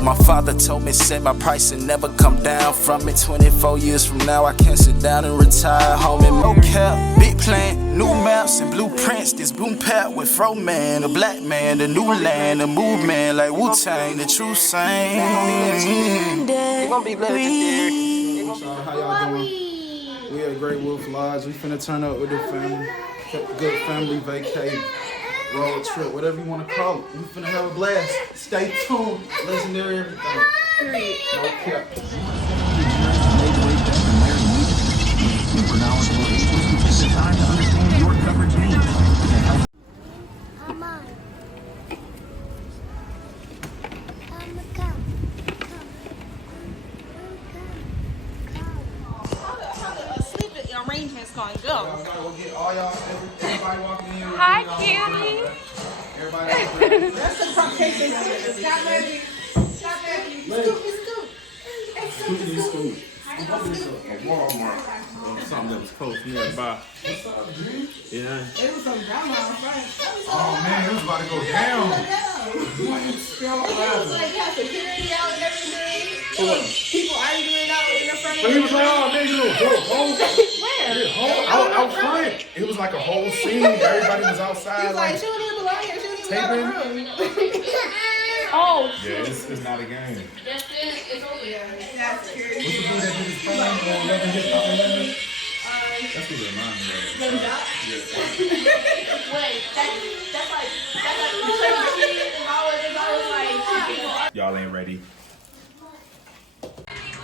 old. My father told me set my price and never come down from it. 24 years from now, I can't sit down and retire home in mocap. Big plan, new maps and blueprints. This boom pat with Fro Man, a black man, the new land, the movement like Wu-Tang, the true same. It's gonna be legendary. How y'all doing? We at Great Wolf Lodge. We finna turn up with the family. Good family vacay, road trip, whatever you wanna call it. We finna have a blast. Stay tuned. Legendary everything. No cap. It's time to understand your coverage needs. Arrangements gonna go. Hi, cutie. That's the cupcake. Stop ready. Stop ready. Scoot. Something that was close nearby. Yeah. It was some drama on Friday. Oh man, it was about to go down. It was like had security out and everything. People arguing out in the front of But he was like, oh nigga, Where? out front. It was like a whole scene. Everybody was outside. He's like, shooting in the line, shooting in the room. Oh, Yeah, it's not a game. That's it. It's over there. That's security. What's the dude that did his phone on 11 hip hop 11? That's what it reminds me of. Wait, that's like you play with kids and always Y'all ain't ready.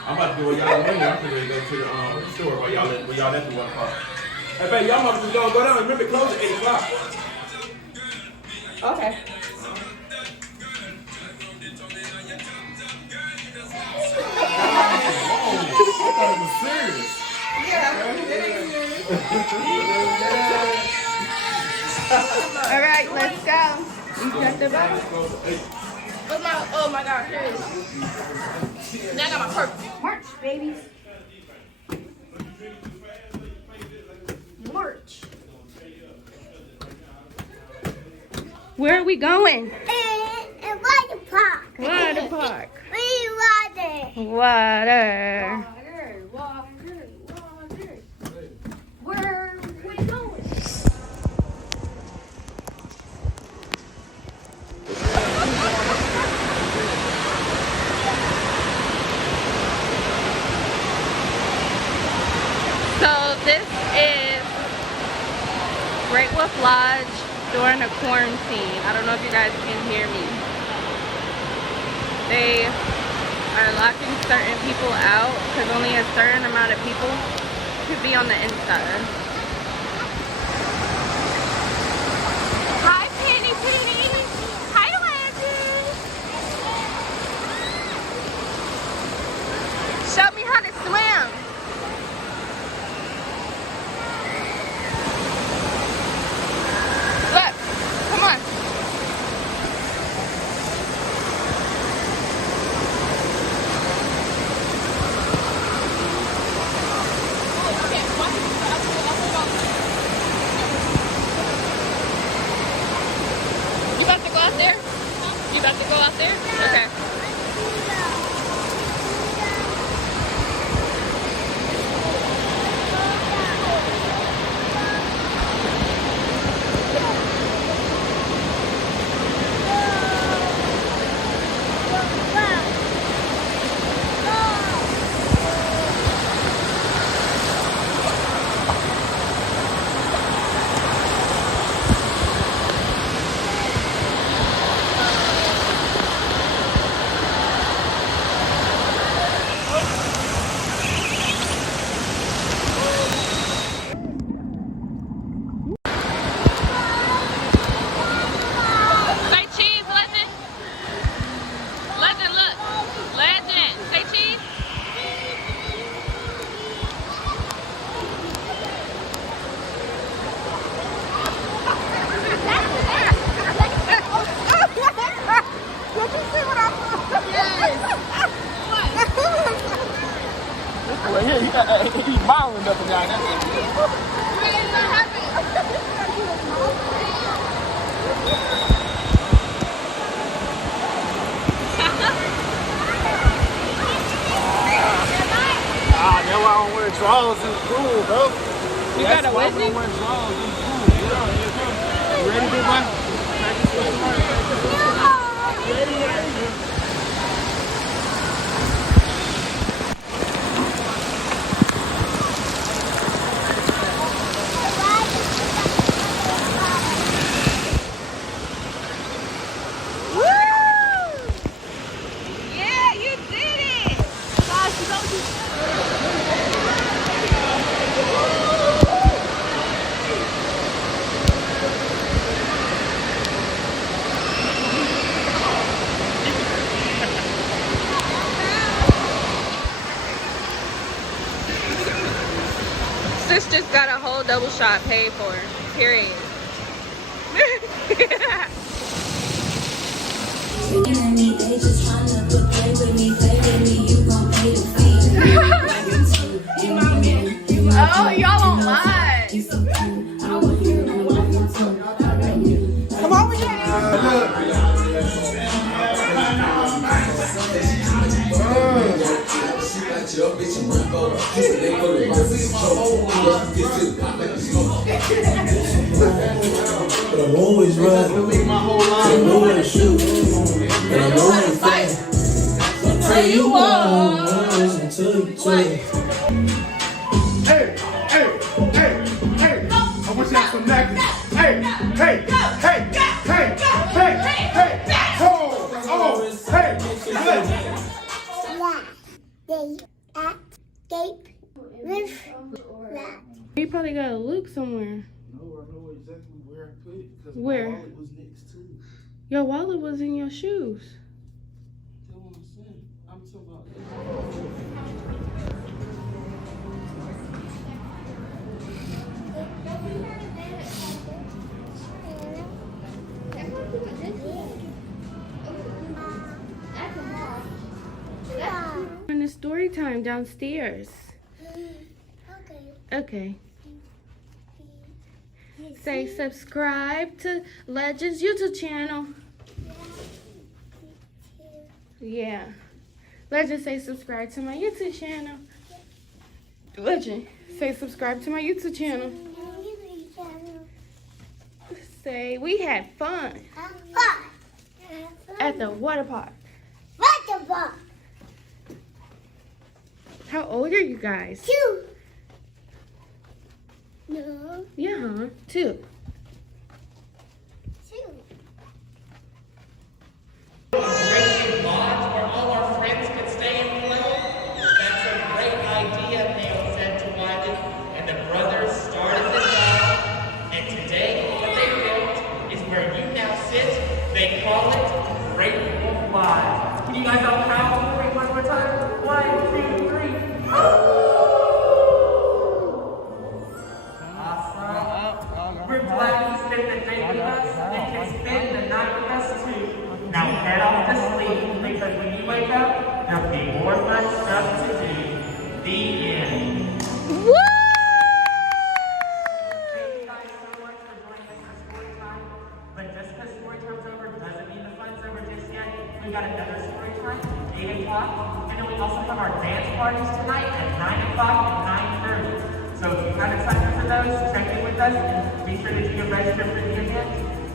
I'm about to do what y'all doing. I'm ready to go to the store while y'all at the 1 o'clock. Hey, baby, y'all must go down. Remember, it closes at 8 o'clock. Okay. That was serious. all right, let's go. You got the bottle? What's my? Oh my God! Here it is. Now I got my purse. March, baby. March. Where are we going? Water park. Water park. Water. Water. Where are we going? So this is Great Wolf Lodge during the quarantine. I don't know if you guys can hear me. They are locking certain people out because only a certain amount of people could be on the inside. Hi, Penny Penny. Hi, Legend. Show me how to swim. Look, come on. You about to go out there? You about to go out there? Okay. Say cheese, Legend. Legend, look. Legend, say cheese. Did you see what I Well, yeah, he's modeling up and down that thing. don't wear drawers in the pool, bro. You got a wedgie? I don't wear drawers in the pool. Yeah. You ready, big boy? Yeah, you did it! Sis just got a whole double shot paid for, period. They just tryna play with me, you gon' pay the fee. Oh, y'all don't lie. Come on with you. But I'm always running. I know where to shoot. And I know how to fight. I'll tell you what. Until you tell me. Hey, hey, hey, hey. I wish I had some necklace. Hey, hey, hey, hey, hey, hey. Oh, hey. They escape with that. You probably got a look somewhere. No, I know exactly where I put it because Where? my wallet was next to it. Your wallet was in your shoes. That's what I'm saying. I'm talking about. In the story time downstairs. Okay. Okay. Say subscribe to Legends YouTube channel. Yeah. Legend, say subscribe to my YouTube channel. Legend, say subscribe to my YouTube channel. Say we had fun at the water park. What the fuck? How old are you guys? 2. No. Yeah, huh? 2. 2. Where all our friends could stay and play. That's a great idea, Theo said to Wiley, and the brothers started the job. And today, what they built is where you now sit. They call it Great Wolf Lodge. Can you guys all count? Three, one more time. 1, 2, 3. Awesome. We're glad you spent the day with us and can spend the night with us too. Now head off to sleep because when you wake up, there'll be more fun stuff to do. The end. Woo! Thank you guys so much for joining us for story time. But just because story time's over doesn't mean the fun's over just yet. We got another story time, 8 o'clock. And then we also have our dance parties tonight at 9 o'clock and 9:30. So if you haven't signed up for those, check in with us and be sure that you get registered for the event.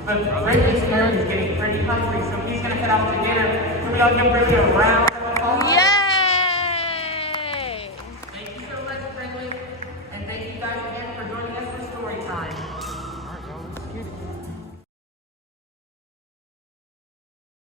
But Brittany Stern is getting pretty hungry, so he's going to head out to dinner. Can we all give Brittany a round of applause? Yay! Thank you so much, Brindley. And thank you guys again for joining us for story time.